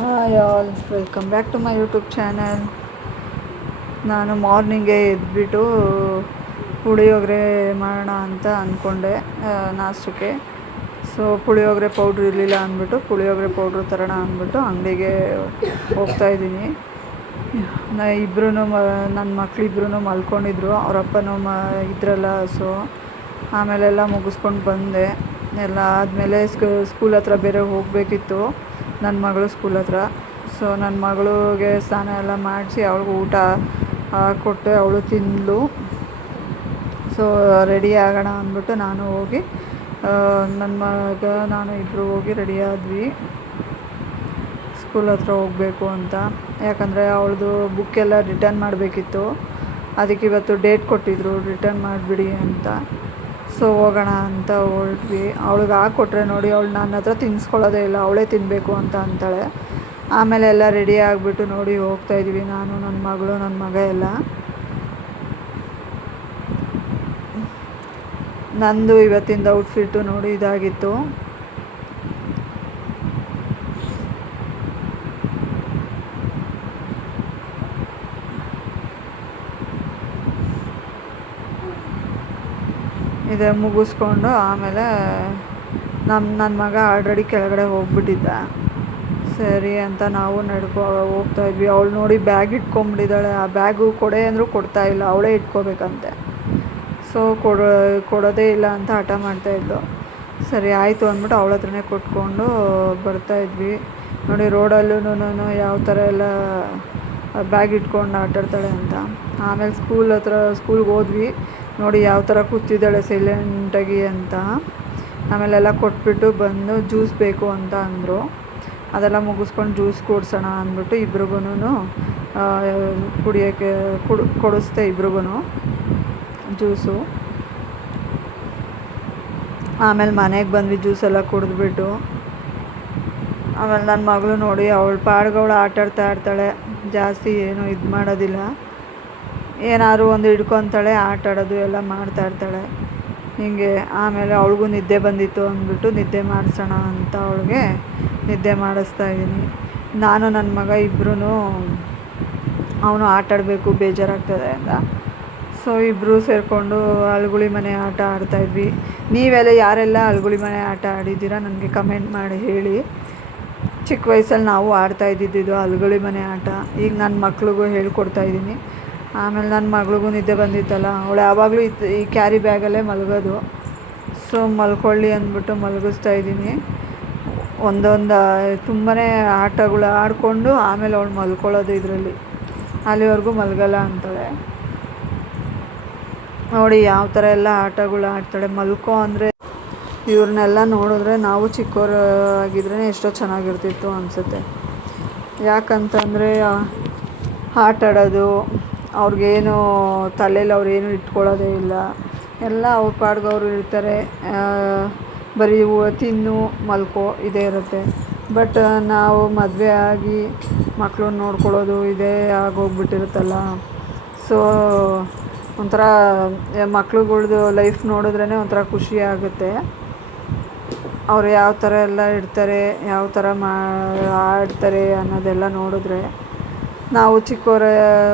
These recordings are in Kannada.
Hi all, welcome back to my YouTube channel. ನಾನು ಮಾರ್ನಿಂಗೇ ಎದ್ಬಿಟ್ಟು ಪುಳಿಯೋಗರೆ ಮಾಡೋಣ ಅಂತ ಅಂದ್ಕೊಂಡೆ ನಾಷ್ಟಕ್ಕೆ. ಸೊ ಪುಳಿಯೋಗರೆ ಪೌಡ್ರ್ ಇರಲಿಲ್ಲ ಅಂದ್ಬಿಟ್ಟು ಪುಳಿಯೋಗರೆ ಪೌಡ್ರು ತರೋಣ ಅಂದ್ಬಿಟ್ಟು ಅಂಗಡಿಗೆ ಹೋಗ್ತಾಯಿದ್ದೀನಿ. ಇಬ್ಬರೂ ನನ್ನ ಮಕ್ಕಳಿಬ್ರು ಮಲ್ಕೊಂಡಿದ್ರು, ಅವರಪ್ಪನೂ ಇದ್ರಲ್ಲ. ಸೊ ಆಮೇಲೆಲ್ಲ ಮುಗಿಸ್ಕೊಂಡು ಬಂದೆ. ಎಲ್ಲ ಆದಮೇಲೆ ಸ್ಕೂಲ್ ಹತ್ರ ಬೇರೆ ಹೋಗಬೇಕಿತ್ತು, ನನ್ನ ಮಗಳು ಸ್ಕೂಲ್ ಹತ್ರ. ಸೊ ನನ್ನ ಮಗಳಿಗೆ ಸ್ನಾನ ಎಲ್ಲ ಮಾಡಿಸಿ ಅವಳಿಗೆ ಊಟ ಕೊಟ್ಟೆ, ಅವಳು ತಿಂದಳು. ಸೊ ರೆಡಿ ಆಗೋಣ ಅಂದ್ಬಿಟ್ಟು ನಾನು ಹೋಗಿ ನನ್ನ ಮಗ ನಾನು ಇಬ್ಬರು ಹೋಗಿ ರೆಡಿ ಆದ್ವಿ ಸ್ಕೂಲ್ ಹತ್ರ ಹೋಗಬೇಕು ಅಂತ. ಯಾಕಂದರೆ ಅವಳದು ಬುಕ್ಕೆಲ್ಲ ರಿಟರ್ನ್ ಮಾಡಬೇಕಿತ್ತು, ಅದಕ್ಕೆ ಇವತ್ತು ಡೇಟ್ ಕೊಟ್ಟಿದ್ದರು ರಿಟರ್ನ್ ಮಾಡಿಬಿಡಿ ಅಂತ. ಸೊ ಹೋಗೋಣ ಅಂತ ಹೊರಟ್ವಿ. ಅವಳಿಗೆ ಹಾಕ್ಕೊಟ್ರೆ ನೋಡಿ, ಅವಳು ನನ್ನ ಹತ್ರ ತಿನ್ನಿಸ್ಕೊಳ್ಳೋದೇ ಇಲ್ಲ, ಅವಳೇ ತಿನ್ನಬೇಕು ಅಂತ ಅಂತಾಳೆ. ಆಮೇಲೆ ಎಲ್ಲ ರೆಡಿ ಆಗಿಬಿಟ್ಟು ನೋಡಿ ಹೋಗ್ತಾಯಿದ್ವಿ, ನಾನು ನನ್ನ ಮಗಳು ನನ್ನ ಮಗ ಎಲ್ಲ. ನಂದು ಇವತ್ತಿಂದ ಔಟ್ಫಿಟ್ಟು ನೋಡಿ ಇದಾಗಿತ್ತು. ಇದೆ ಮುಗಿಸ್ಕೊಂಡು ಆಮೇಲೆ ನನ್ನ ಮಗ ಆಲ್ರೆಡಿ ಕೆಳಗಡೆ ಹೋಗ್ಬಿಟ್ಟಿದ್ದ. ಸರಿ ಅಂತ ನಾವು ಹೋಗ್ತಾಯಿದ್ವಿ. ಅವಳು ನೋಡಿ ಬ್ಯಾಗ್ ಇಟ್ಕೊಂಬಿಟ್ಟಿದ್ದಾಳೆ. ಆ ಬ್ಯಾಗು ಕೊಡೆ ಅಂದರೂ ಕೊಡ್ತಾಯಿಲ್ಲ, ಅವಳೇ ಇಟ್ಕೋಬೇಕಂತೆ. ಸೊ ಕೊಡೋದೇ ಇಲ್ಲ ಅಂತ ಹಠ ಮಾಡ್ತಾಯಿದ್ಲು. ಸರಿ ಆಯಿತು ಅಂದ್ಬಿಟ್ಟು ಅವಳ ಹತ್ರನೇ ಕೊಟ್ಕೊಂಡು ಬರ್ತಾಯಿದ್ವಿ. ನೋಡಿ ರೋಡಲ್ಲೂ ಯಾವ ಥರ ಎಲ್ಲ ಬ್ಯಾಗ್ ಇಟ್ಕೊಂಡು ಆಟಾಡ್ತಾಳೆ ಅಂತ. ಆಮೇಲೆ ಸ್ಕೂಲ್ಗೆ ಹೋದ್ವಿ. ನೋಡಿ ಯಾವ ಥರ ಕೂತಿದ್ದಾಳೆ ಸೈಲೆಂಟಾಗಿ ಅಂತ. ಆಮೇಲೆಲ್ಲ ಕೊಟ್ಬಿಟ್ಟು ಬಂದು ಜ್ಯೂಸ್ ಬೇಕು ಅಂತ ಅಂದರು. ಅದೆಲ್ಲ ಮುಗಿಸ್ಕೊಂಡು ಜ್ಯೂಸ್ ಕೊಡ್ಸೋಣ ಅಂದ್ಬಿಟ್ಟು ಇಬ್ರಿಗೂ ಕುಡಿಯೋಕ್ಕೆ ಕೊಡಿಸ್ದೆ ಇಬ್ರಿಗೂ ಜ್ಯೂಸು. ಆಮೇಲೆ ಮನೆಗೆ ಬಂದ್ವಿ, ಜ್ಯೂಸೆಲ್ಲ ಕುಡಿದ್ಬಿಟ್ಟು. ಆಮೇಲೆ ನನ್ನ ಮಗಳು ನೋಡಿ ಅವಳ ಪಾಡ್ಗವಳು ಆಟಾಡ್ತಾ ಇರ್ತಾಳೆ, ಜಾಸ್ತಿ ಏನು ಇದು ಮಾಡೋದಿಲ್ಲ. ಏನಾದ್ರು ಒಂದು ಹಿಡ್ಕೊತಾಳೆ, ಆಟ ಆಡೋದು ಎಲ್ಲ ಮಾಡ್ತಾಯಿರ್ತಾಳೆ ಹೀಗೆ. ಆಮೇಲೆ ಅವಳಿಗೂ ನಿದ್ದೆ ಬಂದಿತ್ತು ಅಂದ್ಬಿಟ್ಟು ನಿದ್ದೆ ಮಾಡಿಸೋಣ ಅಂತ ಅವಳಿಗೆ ನಿದ್ದೆ ಮಾಡಿಸ್ತಾಯಿದ್ದೀನಿ. ನಾನು ನನ್ನ ಮಗ ಇಬ್ಬರೂ ಅವನು ಆಟಾಡಬೇಕು ಬೇಜಾರಾಗ್ತದೆ ಅಂತ. ಸೊ ಇಬ್ಬರು ಸೇರಿಕೊಂಡು ಅಳ್ಗುಳಿ ಮನೆ ಆಟ ಆಡ್ತಾಯಿದ್ವಿ. ನೀವೆಲ್ಲ ಯಾರೆಲ್ಲ ಅಳ್ಗುಳಿ ಮನೆ ಆಟ ಆಡಿದ್ದೀರಾ ನನಗೆ ಕಮೆಂಟ್ ಮಾಡಿ ಹೇಳಿ. ಚಿಕ್ಕ ವಯಸ್ಸಲ್ಲಿ ನಾವು ಆಡ್ತಾಯಿದ್ದಿದ್ದು ಅಳ್ಗುಳಿ ಮನೆ ಆಟ. ಈಗ ನನ್ನ ಮಕ್ಳಿಗೂ ಹೇಳ್ಕೊಡ್ತಾಯಿದ್ದೀನಿ. ಆಮೇಲೆ ನನ್ನ ಮಗಳಿಗೂ ನಿದ್ದೆ ಬಂದಿತ್ತಲ್ಲ, ಅವಳು ಯಾವಾಗಲೂ ಈ ಕ್ಯಾರಿ ಬ್ಯಾಗಲ್ಲೇ ಮಲಗೋದು. ಸೊ ಮಲ್ಕೊಳ್ಳಿ ಅಂದ್ಬಿಟ್ಟು ಮಲಗಿಸ್ತಾಯಿದ್ದೀನಿ. ಒಂದೊಂದು ತುಂಬಾ ಆಟಗಳು ಆಡಿಕೊಂಡು ಆಮೇಲೆ ಅವಳು ಮಲ್ಕೊಳ್ಳೋದು ಇದರಲ್ಲಿ, ಅಲ್ಲಿವರೆಗೂ ಮಲಗಲ್ಲ ಅಂತಾಳೆ. ನೋಡಿ ಯಾವ ಥರ ಎಲ್ಲ ಆಟಗಳು ಆಡ್ತಾಳೆ. ಮಲ್ಕೋ ಅಂದರೆ ಇವ್ರನ್ನೆಲ್ಲ ನೋಡಿದ್ರೆ ನಾವು ಚಿಕ್ಕವರಾಗಿದ್ರೇ ಎಷ್ಟೋ ಚೆನ್ನಾಗಿರ್ತಿತ್ತು ಅನಿಸುತ್ತೆ. ಯಾಕಂತಂದರೆ ಆಟ ಆಡೋದು, ಅವ್ರಿಗೇನು ತಲೆಯಲ್ಲಿ ಅವ್ರೇನು ಇಟ್ಕೊಳ್ಳೋದೇ ಇಲ್ಲ, ಎಲ್ಲ ಅವ್ರ ಪಾಡ್ಗೆ ಅವರು ಇರ್ತಾರೆ. ಬರೀ ತಿನ್ನು ಮಲ್ಕೋ ಇದೇ ಇರುತ್ತೆ. ಬಟ್ ನಾವು ಮದುವೆ ಆಗಿ ಮಕ್ಕಳನ್ನ ನೋಡ್ಕೊಳ್ಳೋದು ಇದೇ ಆಗೋಗ್ಬಿಟ್ಟಿರುತ್ತಲ್ಲ. ಸೊ ಒಂಥರ ಮಕ್ಳುಗಳ್ದು ಲೈಫ್ ನೋಡಿದ್ರೇ ಒಂಥರ ಖುಷಿ ಆಗುತ್ತೆ. ಅವ್ರು ಯಾವ ಥರ ಎಲ್ಲ ಇರ್ತಾರೆ, ಯಾವ ಥರ ಆಡ್ತಾರೆ ಅನ್ನೋದೆಲ್ಲ ನೋಡಿದ್ರೆ ನಾವು ಚಿಕ್ಕವರ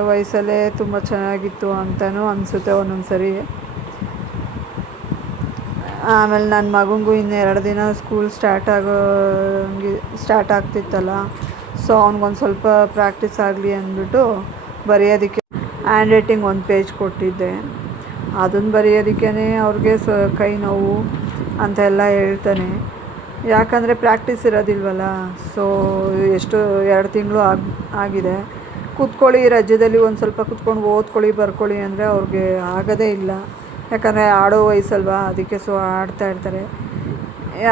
ವಯಸ್ಸಲ್ಲೇ ತುಂಬ ಚೆನ್ನಾಗಿತ್ತು ಅಂತಲೂ ಅನಿಸುತ್ತೆ ಒಂದೊಂದು ಸರಿ. ಆಮೇಲೆ ನನ್ನ ಮಗನಿಗೂ ಇನ್ನು 2 ದಿನ ಸ್ಕೂಲ್ ಸ್ಟಾರ್ಟ್ ಆಗ್ತಿತ್ತಲ್ಲ. ಸೊ ಅವ್ನಿಗೊಂದು ಸ್ವಲ್ಪ ಪ್ರಾಕ್ಟೀಸ್ ಆಗಲಿ ಅಂದ್ಬಿಟ್ಟು ಬರೆಯೋದಕ್ಕೆ ಹ್ಯಾಂಡ್ ರೈಟಿಂಗ್ 1 ಪೇಜ್ ಕೊಟ್ಟಿದ್ದೆ. ಅದನ್ನು ಬರೆಯೋದಕ್ಕೇ ಅವ್ರಿಗೆ ಕೈ ನೋವು ಅಂತೆಲ್ಲ ಹೇಳ್ತಾನೆ. ಯಾಕಂದರೆ ಪ್ರಾಕ್ಟೀಸ್ ಇರೋದಿಲ್ವಲ್ಲ. ಸೊ ಎಷ್ಟು 2 ತಿಂಗಳು ಆಗಿದೆ. ಕೂತ್ಕೊಳ್ಳಿ ರಜದಲ್ಲಿ ಒಂದು ಸ್ವಲ್ಪ ಕೂತ್ಕೊಂಡು ಓದ್ಕೊಳ್ಳಿ ಬರ್ಕೊಳ್ಳಿ ಅಂದರೆ ಅವ್ರಿಗೆ ಆಗೋದೇ ಇಲ್ಲ. ಯಾಕಂದರೆ ಆಡೋ ವಯಸ್ಸಲ್ವಾ, ಅದಕ್ಕೆ ಸೊ ಆಡ್ತಾಯಿರ್ತಾರೆ.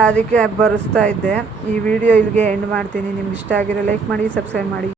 ಅದಕ್ಕೆ ಬರೆಸ್ತಾ ಇದ್ದೆ. ಈ ವಿಡಿಯೋ ಇಲ್ಲಿಗೆ ಎಂಡ್ ಮಾಡ್ತೀನಿ. ನಿಮ್ಗೆ ಇಷ್ಟ ಆಗಿರೋ ಲೈಕ್ ಮಾಡಿ, ಸಬ್ಸ್ಕ್ರೈಬ್ ಮಾಡಿ.